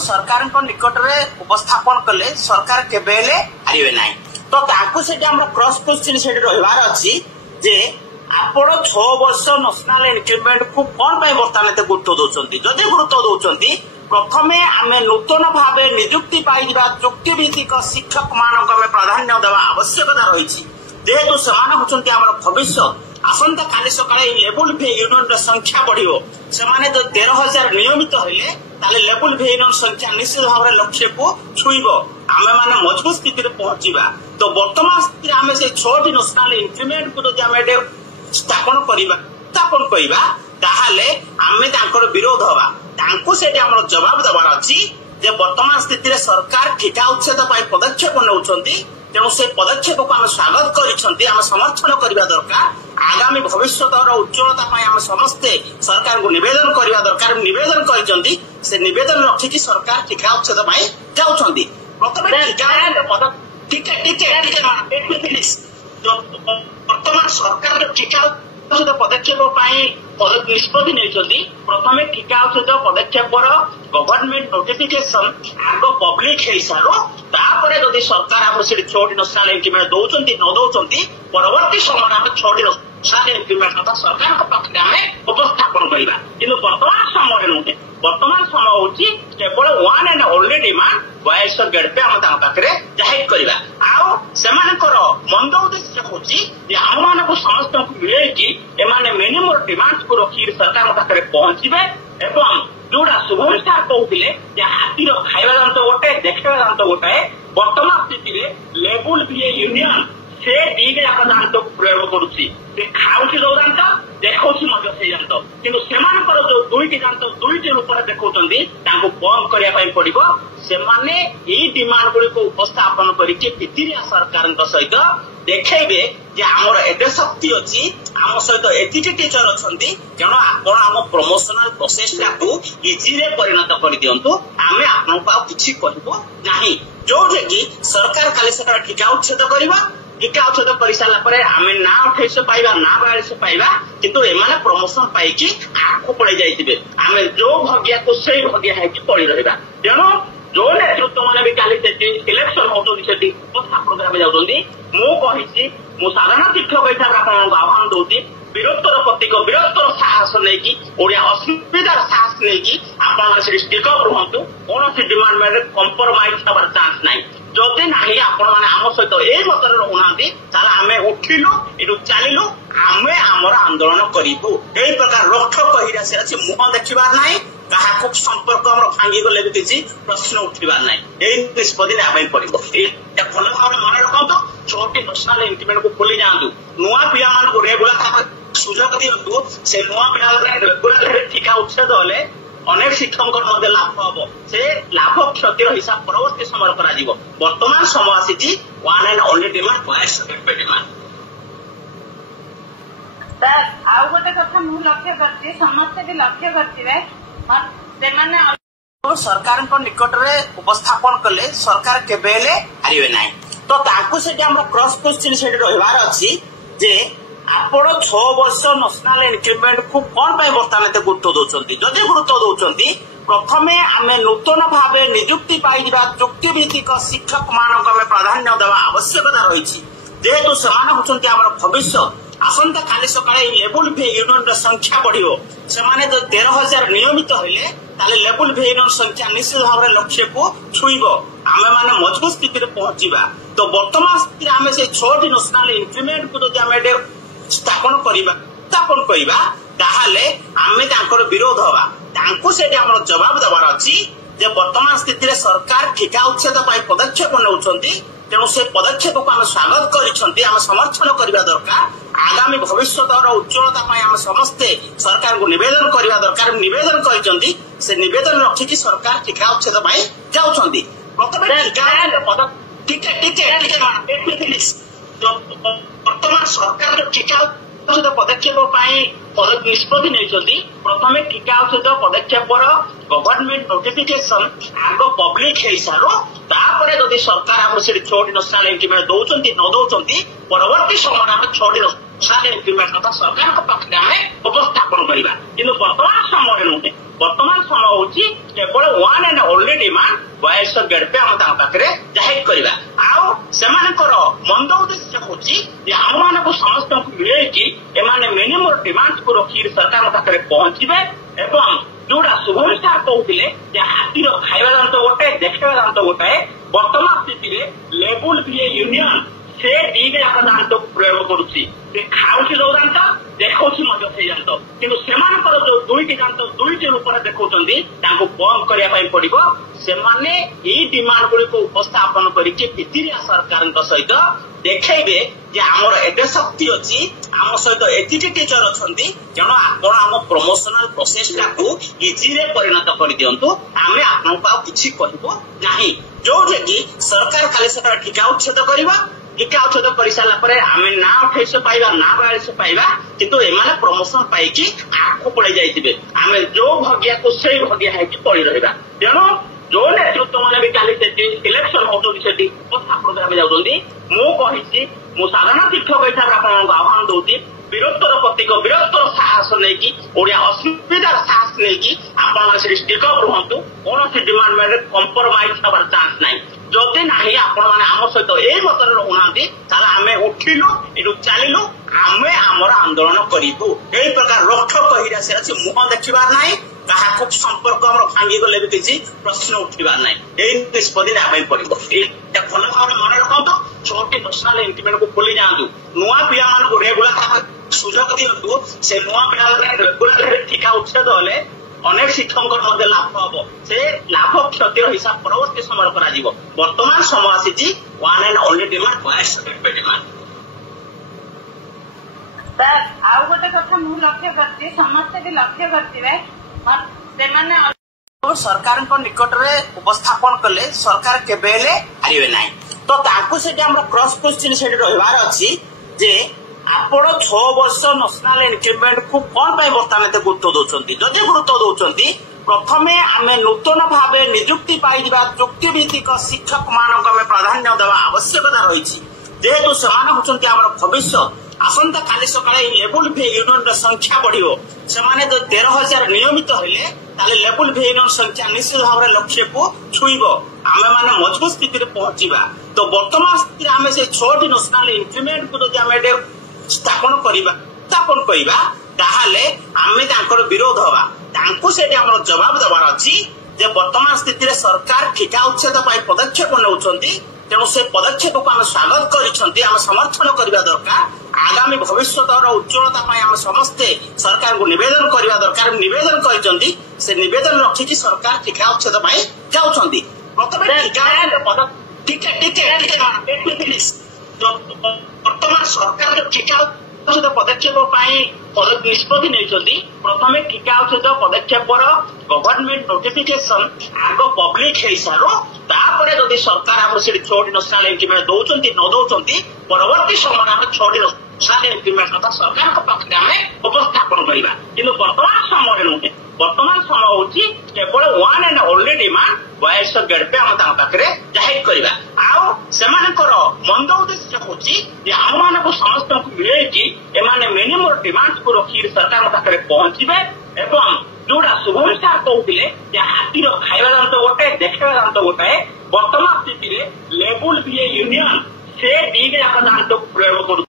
सरकार निकट में उपस्थापन कले सरकार केबे हारे ना तो क्रॉस क्वेश्चन से रही अच्छी जे आपण 6 वर्ष नेशनल इंक्रीमेंट को कौन बर्तमान गुरुत्व दौरान जदि गुरुत्व दौरान प्रथमे आम नूतन भाव निजुक्ति पाई चुक्ति भित्तिक शिक्षक मान प्राधान्य देवा आवश्यकता रही जेहेतु से भविष्य आसंता काली सकाळे लेवल भे यूनियन संख्या बढ़ियो से 13,000 नियमित हेले लेवल भे यूनियन संख्या निश्चित भाव लक्ष्य को छुईब आम मैंने मजबूत स्थिति पहुंचा तो वर्तमान स्थिति आम से 6 नेशनल इंक्रीमेंट को जो स्थापन करवा विरोध हवा जवाब देवार अच्छी वर्तमान स्थिति सरकार ठिका उच्छेद पदक्षेप नौकरी तेणु से पदक्षेप को आम स्वागत कर समर्थन करने दरकार आगामी भविष्य उज्ज्वलता आम समस्ते सरकार को निवेदन करने दरकार निवेदन कर निवेदन रखिकी सरकार टीका उच्छेद जाऊँगी वर्तमान सरकार जो टीका उच्छेद पदक्षेप निष्पत्ति नहीं प्रथम टीका उच्छेद पदक्षेप गवर्नमेंट नोटिफिकेशन आग पब्लिक हो सारू तापर जदि सरकार आम से 6 नेशनल इंक्रीमेंट दौरान न दौरान परवर्ती समय आम 6 नेशनल इंक्रीमेंट कथा सरकार पाखे आम उपस्थापन करवा कि वर्तमान समय नुहे वर्तमान समय हूँ केवल one and only demand voice of gate पे आम पाखे जाहिर करवा मंद उद्देश्य हूँ आम मान समस्त मिले कि मिनिमम डिमांड को रखी सरकार पाखे पहुंचे एवं जोड़ा शुभम सार कहते हाथी खाଇବା ଦାନ୍ତ गोटे देखा दांत गोटे वर्तमान स्थिति लेवल भी यूनियन से दीटा जाक दांत प्रयोग करुच्ची खाऊँ जो दांत देखा से दांत कि जो दुईटी दांत दुईटी रूप में देखा बंद करने पड़ो से डिमांड गुड़ी को उपस्थापन करके सरकार सहित देखेबे जे आमर एते शक्ति अच्छी आम सहित एतिके टीचर अच्छा तेणु आपण आम प्रमोशनल प्रोसेस को इजी रे परिणत कर दिंतु आम आपको किसी कहबो नहीं जो कि सरकार काली सकाळ टीका उच्छेद करवा टीका उच्छेद कर सारा पर आम ना 28 पाइबा ना 42 पाइबा किंतु एमाने प्रमोशन पाइकी आगो पड़े जाइतिबे आम जो भाग्या को सही भाग्या है कि पड़ी रहबा तेणु जो नेतृत्व मैंने भी काली इलेक्शन होती उपस्थापन करा जाऊँगी मु साधारण शिक्षक हिसाब से आह्वान दूसरी वीरत्वर प्रतीक वीरत्वर साहस नहीं ओडिया असुविधार साहस नहीं आप स्टिकअप रुहतु कौन डिमांड में कंप्रोमाइज हमार चांस ना जदि ना आपण मैंने आम सहित यही मतर रोना आम उठिलु यू चलू आम आमर आंदोलन करूँ यही प्रकार रोक कही मुह देखा ना क्या संपर्क भांगी गले भी किसी प्रश्न उठा ना यही निष्पत्ति ना पड़ो भल भाव मन रखु 6 नेशनल इंक्रीमेंट को खोली जातु नुआ पिला मान रेगुलर सुजोग दिंतु से नुआ पिला रेगुलर टीका उच्छेद हेले अनेक शिक्षक लाभ हम से लाभ क्षतिर हिसाब परवर्ती समय कर वर्तमान समय आसी one and only demand voice demand आउ गोटे कथा मु लक्ष्य करछि समस्त भी लक्ष्य करथिबे सरकार निकट में उपस्थापन कले सरकार केबे हारे ना तो क्रॉस क्वेश्चन से रही अच्छी जे आपण 6 वर्ष नेशनल इंक्रीमेंट को कौन बर्तमान गुरुत्व दौरान जदि गुरुत्व दौरान प्रथमे आम नूतन भाव निजुक्ति पाई चुक्ति भित्तिक शिक्षक मान प्राधान्य देवा आवश्यकता रही जेहेतु से भविष्य आसंता काली सकाळे लेवल भे यूनियन संख्या बढ़ियो से 13,000 नियमित हेले लेवल भे यूनियन संख्या निश्चित भाव लक्ष्य को छुईब आम मैंने मजबूत स्थिति पहुंचा तो वर्तमान स्थिति आम से 6 नेशनल इंक्रीमेंट को जो स्थापन करवा आम विरोध हवा जवाब देवार अच्छी वर्तमान स्थिति सरकार ठिका उच्छेद पदक्षेप नौकरी तेणु से पदक्षेप को आम स्वागत कर समर्थन करने दरकार आगामी भविष्य उज्ज्वलता आम समस्ते सरकार को निवेदन करने दरकार निवेदन कर निवेदन रखिकी सरकार टीका उच्छेद जाऊँगी वर्तमान सरकार जो टीका उच्छेद पदक्षेप निष्पत्ति नहीं प्रथम टीका उच्छेद पदक्षेप गवर्नमेंट नोटिफिकेशन आग पब्लिक हो सारू तापर जदि सरकार आम से 6 नेशनल इंक्रीमेंट दौरान न दौरान परवर्ती समय आम 6 नेशनल इंक्रीमेंट कथा सरकार पाखे आम उपस्थापन करवा कि वर्तमान समय नुहे वर्तमान समय हूँ केवल one and only only demand voice of gate पे हम तांका पाखरे जाहिर करबा आउ सेमानकर मंद उद्देश्य होची जे हम मानको समस्त को मिले कि एमाने मिनिमम डिमांड को रखी सरकार पाखरे पहुंचीबे एवं जोड़ा शुभम स्टार कहते हाथीर खाଇବା ଦାନ୍ତ गोटे देखा दांत गोटे वर्तमान स्थिति लेवल भी यूनियन से दीटे जाक दांत प्रयोग करुच्ची खाऊँ जो दांत देखा से दांत किन्तु जो दुईटी दांत दुईटी रूप में देखा बंद करने पड़ो से डिमांड गुड़िक उपस्थापन करके सरकार सहित देखेबे जे आमर एते शक्ति अच्छी आम सहित एतिके टीचर अच्छी तेणु आप प्रमोशनल प्रोसेस को इजी रे परिणत कर दिंतु आम आपको किसी कहबो नहीं जो कि सरकार खाली से टीका उच्छेद करवा टीका उच्छेद कर सारापर आम ना 28 पाइबा ना 42 पाइबा किंतु एमाने प्रमोशन पाई आग पड़े जाइए आम जो भाग्या को से भाग्या है पड़ी रहा तेणु जो नेतृत्व मैंने भी काली इलेक्शन होती प्रोग्राम जाऊँगी मु साधारण शिक्षक हिसाब से आपको आह्वान दूसरी वीरत्वर प्रतीक वीरत्वर साहस नहीं ओडिया असुविधार साहस नहीं आप स्टिकअप रुहतु कौन डिमांड में कंप्रोमाइज हमार चांस ना जदि ना आम सहित यही मतर रोना आम उठिलु यू चलू आम आमर आंदोलन करूँ यही प्रकार रक्ष कही मुह देखबार ना क्या संपर्क भांगी गले भी किसी प्रश्न उठवार ना यही निष्पत्ति ना पड़ो भल भाव मन रखु 6टी नेशनल इंक्रीमेंट को खोली जातु नुआ पिला मान रेगुलर सुजोग दिंतु से नुआ पिला रेगुलर टीका उच्छेद हेले अनेक शिक्षक लाभ हम से लाभ क्षतिर हिसाब परवर्ती समय बर्तमान समय आसी one and only demand voice demand sir आउ गोटे कथा मु लक्ष्य करती समस्ते भी लक्ष्य करथिबे सरकार निकट में उपस्थापन कले सरकार केबे हारे ना तो क्रॉस क्वेश्चन से रही अच्छी जे आपण 6 वर्ष नेशनल इंक्रीमेंट को कौन बर्तमान एत गुरुत्व दौरान जदि गुरुत्व दौरान प्रथमे आम नूतन भाव निजुक्ति पाई चुक्तिभित्तिक शिक्षक मान प्राधान्य देवा आवश्यकता रही जेहेतु से भविष्य आसंता काली सकाଳେ लेवल भे यूनियन संख्या बढ़ियो से जो 13,000 नियमित हेले ताले लेवल भे यूनियन संख्या निश्चित भाव लक्ष्य को छुईब आमे माने मजबूत स्थिति पहुंचीबा तो वर्तमान स्थिति आमे से 6टी नेशनल इंक्रीमेंट को जो आमे स्थापन करिबा ताहाले आमे तांकर विरोध हवा तांको सेठी हमर जवाब देबार अछि जे वर्तमान स्थिति रे सरकार ठिका उच्छेद पाई पदक्षेप नउछंती तेणु से पदक्षेप को आम स्वागत कर समर्थन करने दरकार आगामी भविष्य उज्ज्वलता आम समस्ते सरकार को निवेदन करने दरकार निवेदन कर निवेदन रखिकी सरकार टीका उच्छेद जाऊँगी वर्तमान सरकार जो टीका उच्छेद पदक्षेप निष्पत्ति नहीं प्रथम टीका उच्छेद पदक्षेप गवर्नमेंट नोटिफिकेशन आग पब्लिक हो सारू तापर जदि सरकार आम से 6टी नेशनल इंक्रीमेंट दौरान न दौरान परवर्ती समय आम 6टी नेशनल इंक्रीमेंट कथा सरकार पाखे आम उपस्थापन करवा कि वर्तमान समय नुहे वर्तमान समय हूँ केवल one and only demand voice of gate पे हम पाखे जाहिर करवा आउ सेमानकर मंद उद्देश्य होची हम मानको समस्त को मिले कि एमाने मिनिमम डिमांड को रखी सरकार पाखे पहुंचीबे एवं जोड़ा शुभम स्टार कहते हाथीर खाଇବା ଦାନ୍ତ गोटे देखा दांत गोटे वर्तमान स्थिति लेवल भी यूनियन से दीटे जाक दांत प्रयोग कर